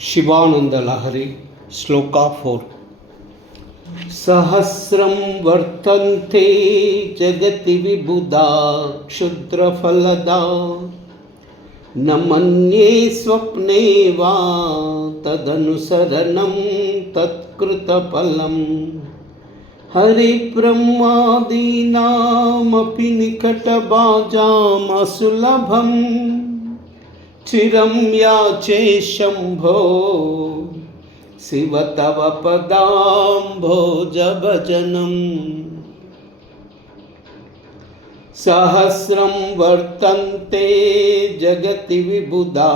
शिवानंद लहरी श्लोका 4। सहस्रं वर्तन्ते जगति विबुधा क्षुद्रफलदा न मन्ये स्वप्ने वा तदनुसरणं तत्कृतफलम् हरिब्रह्मादीनामपि निकटभाजामसुलभम् चिरं याचे शम्भो शिव तव पदाम्भोजभजनम् सहस्रं वर्तन्ते जगति विबुधा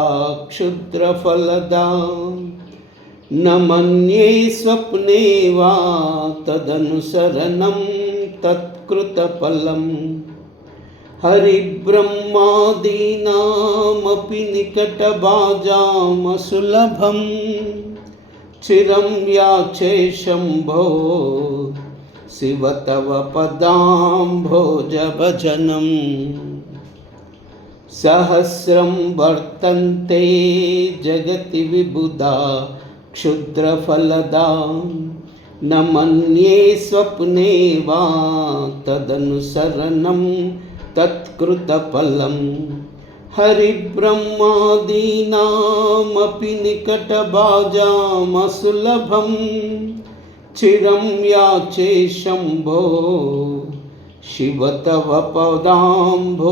क्षुद्रफलदा न मन्ये स्वप्ने वा तदनुसरणं तत्कृतफलम् हरिब्रह्मादीनामपि निकटभाजामसुलभं चिरं याचे शम्भो शिव तव पदाम्भोजभजनम् सहस्रं वर्तन्ते जगति विबुधा क्षुद्रफलदा न मन्ये स्वप्ने वा तदनुसरणं तत्कृतफलम् हरिब्रह्मादीनामपि निकटभाजामसुलभं चिरं याचे शम्भो शिव तव पदाम्भोजभजनम्।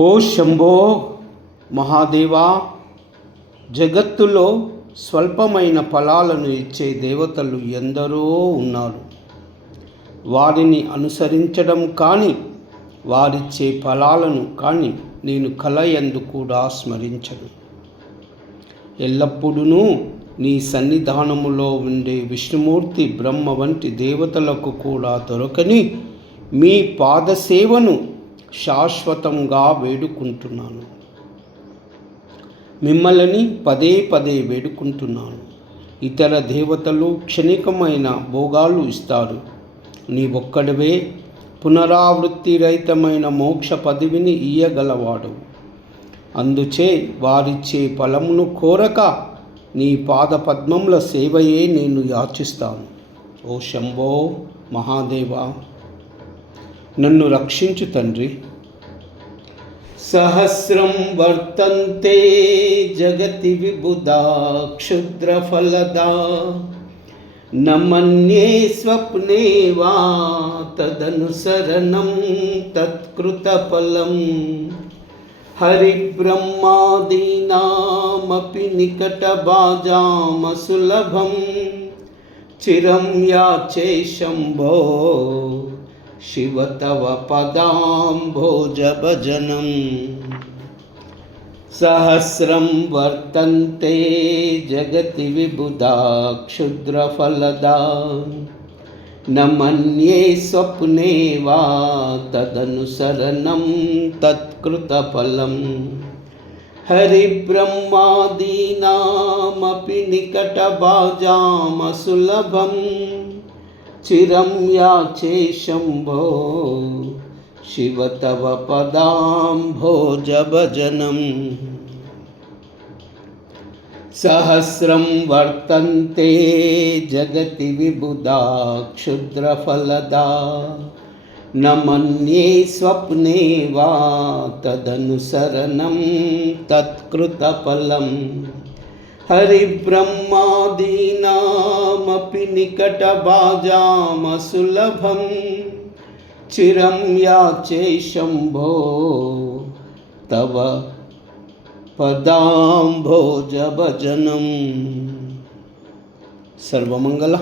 ఓ శంభో మహాదేవా, జగత్తులో స్వల్పమైన ఫలాలను ఇచ్చే దేవతలు ఎందరో ఉన్నారు. వారిని అనుసరించడం కానీ వారిచ్చే ఫలాలను కానీ నేను కలయందు కూడా స్మరించను. ఎల్లప్పుడూ నీ సన్నిధానములో ఉండే విష్ణుమూర్తి బ్రహ్మ వంటి దేవతలకు కూడా దొరకని మీ పాదసేవను శాశ్వతంగా వేడుకుంటున్నాను. మిమ్మల్ని పదే పదే వేడుకుంటున్నాను. ఇతర దేవతలు క్షణికమైన భోగాలు ఇస్తారు. నీ ఒక్కడివే పునరావృత్తి రహితమైన మోక్ష పదవిని ఇయ్యగలవాడు. అందుచే వారిచ్చే ఫలమును కోరక నీ పాద పద్మముల సేవయే నేను యాచిస్తాను. ఓ శంభో మహాదేవా, నన్ను రక్షించు తండ్రి. सहस्रं वर्तन्ते जगति विबुधा क्षुद्रफलदा न मन्ये स्वप्ने वा तदनुसरणं तत्कृतफलम् हरिब्रह्मादीनामपि निकटभाजामसुलभं चिरं याचे शम्भो शिव तव पदाम्भोजभजनम्। सहस्रं वर्तन्ते जगति विबुधा क्षुद्रफलदा न मन्ये स्वप्ने वा तदनुसरणं तत्कृतफलम् हरिब्रह्मादीनामपि निकटभाजामसुलभम् चिरं याचे शम्भो शिव तव पदाम्भोजभजनम्। सहस्रं वर्तन्ते जगति विबुधा क्षुद्रफलदा न मन्ये स्वप्ने वा तदनुसरणं तत्कृतफलम् हरिब्रह्मादीनामपि निकटभाजामसुलभं चिरं याचे शम्भो तव पदाम्भोजभजनम्। सर्वमंगल।